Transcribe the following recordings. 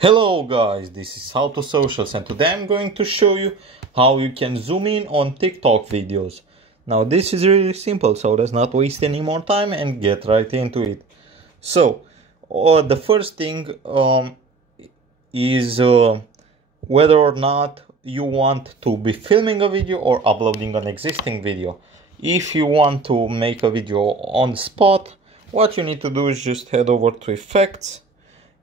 Hello guys, this is How to Socials and today I'm going to show you how you can zoom in on TikTok videos. Now this is really simple, so let's not waste any more time and get right into it. So, the first thing is whether or not you want to be filming a video or uploading an existing video. If you want to make a video on the spot, what you need to do is just head over to Effects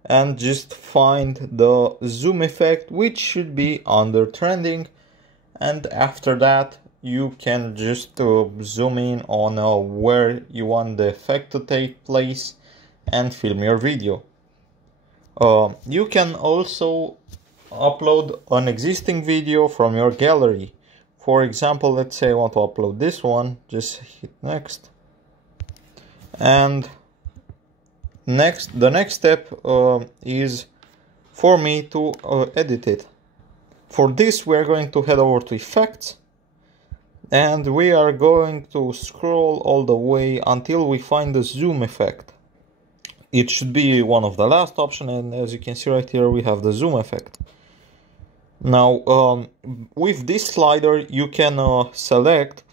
and just find the zoom effect, which should be under trending, and after that you can just zoom in on where you want the effect to take place and film your video. You can also upload an existing video from your gallery. For example, let's say I want to upload this one, just hit next, and the next step is for me to edit it. For this we are going to head over to Effects and we are going to scroll all the way until we find the zoom effect. It should be one of the last options, and as you can see right here we have the zoom effect. Now with this slider you can select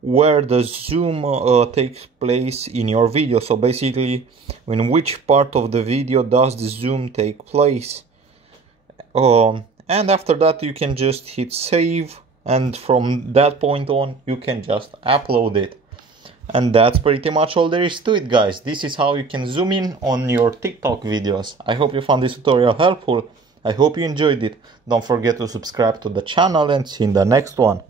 where the zoom takes place in your video. So basically, in which part of the video does the zoom take place. And after that you can just hit save, and from that point on you can just upload it. And that's pretty much all there is to it, guys. This is how you can zoom in on your TikTok videos. I hope you found this tutorial helpful. I hope you enjoyed it. Don't forget to subscribe to the channel and see you in the next one.